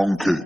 monkey.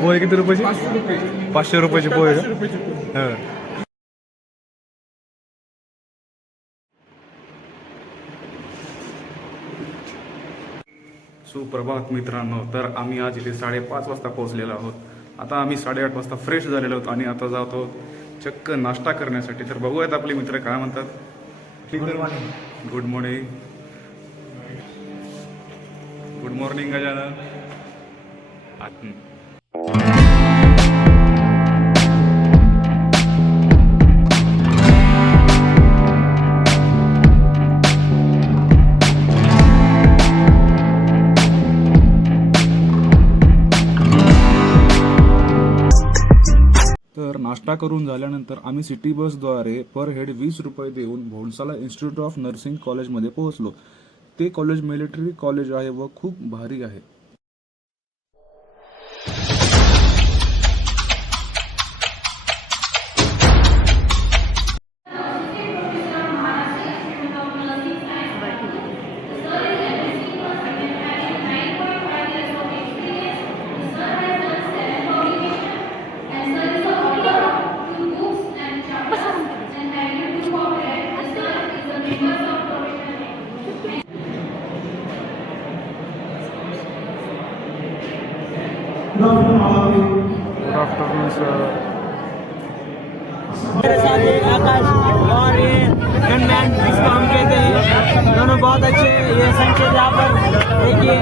पोहे किती रुपयाची? 500 रुपयाची पोहे का? हां. सुप्रभात मित्रांनो. तर आम्ही आज इथे 5:30 वाजता पोहोचलेलो आहोत. आता आम्ही 8:30 वाजता फ्रेश झालेलो आहोत आणि आता जातो चक्क नाश्ता करण्यासाठी. तर बघूयात आपले मित्र काय म्हणतात. Good morning. Good morning Gajanan. तर नाश्ता करून झाल्यानंतर आम्ही सिटी बसद्वारे पर हेड 20 रुपये देऊन भोंसाला इन्स्टिट्यूट ऑफ नर्सिंग कॉलेजमध्ये पोहोचलो. ते कॉलेज मिलिटरी कॉलेज आहे व खूप भारी आहे. Good afternoon sir. मेरे साथ एक आकाश और ये गनमैन जिसको हम कहते हैं, दोनों बहुत अच्छे. ये संकेत यहाँ पर देखिए.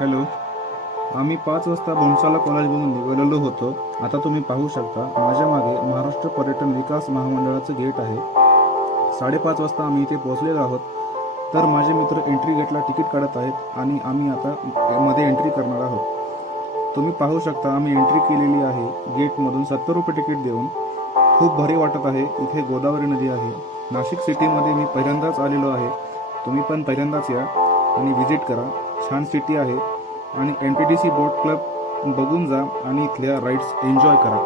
हॅलो. आम्ही 5 वाजता भोंसाला कॉलेजमधून निघालेलो होतो. आता तुम्ही पाहू शकता माझ्या मागे महाराष्ट्र पर्यटन विकास महामंडळाचं गेट आहे. 5:30 वाजता आम्ही इथे पोहोचलेलो आहोत. तर माझे मित्र एंट्री गेटला तिकीट काढत आहेत आणि आम्ही आता मध्ये एंट्री करणार आहोत. तुम्ही पाहू शकता आम्ही एंट्री केलेली आहे गेटमधून 70 रुपये तिकीट देऊन. खूप भारी वाटत आहे. इथे गोदावरी नदी आहे. नाशिक सिटीमध्ये मी पहिल्यांदाच आलेलो आहे. तुम्ही पण पहिल्यांदाच या आणि व्हिजिट करा. छान सिटी आहे आणि NPTC बोट क्लब बघून जा आणि इथल्या राईड्स एन्जॉय करा.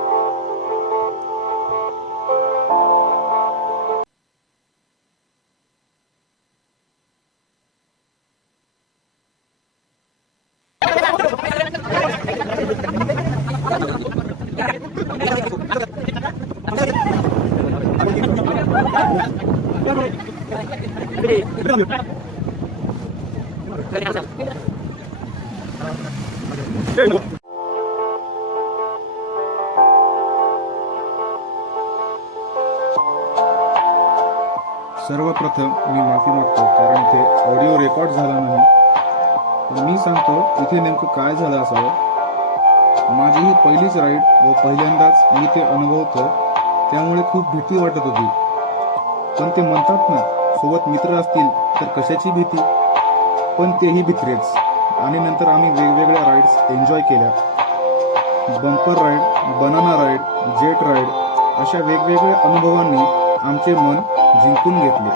सर्वप्रथम मी माफी मागतो कारण इथे ऑडिओ रेकॉर्ड झाला नाही. पण मी सांगतो इथे नेमकं काय झालं असावं. माझी ही पहिलीच राईड व पहिल्यांदाच मी ते अनुभवतो, त्यामुळे खूप भीती वाटत होती. पण ते म्हणतात ना, सोबत मित्र असतील तर कशाची भीती, पण तेही भित्रेच. आणि नंतर आम्ही वेगवेगळ्या राईड्स एन्जॉय केल्या. Bumper ride, banana ride, jet ride अशा वेगवेगळ्या अनुभवांनी आमचे मन जिंकून घेतले.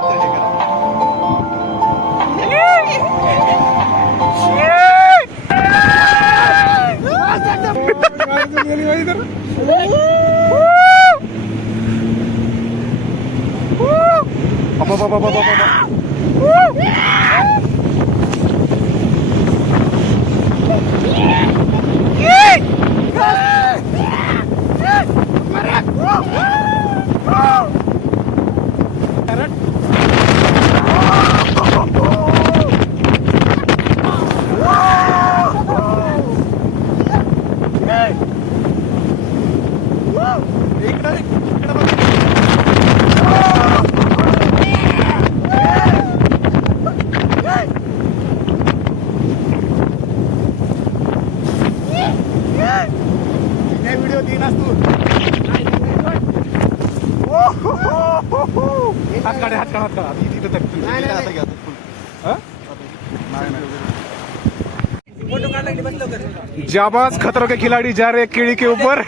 जाबाज खतरों के खिलाड़ी जा रहे कीड़ी के ऊपर.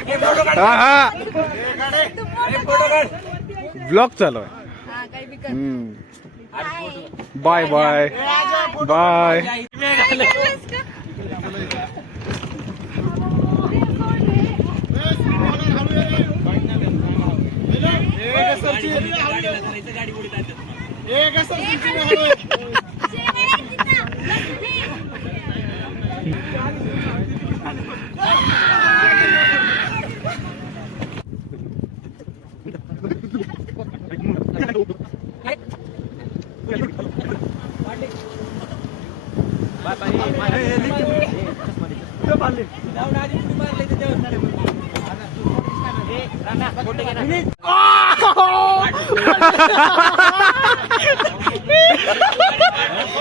हाँ ब्लॉग चालू है. Bye bye bye.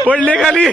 पडले खाली.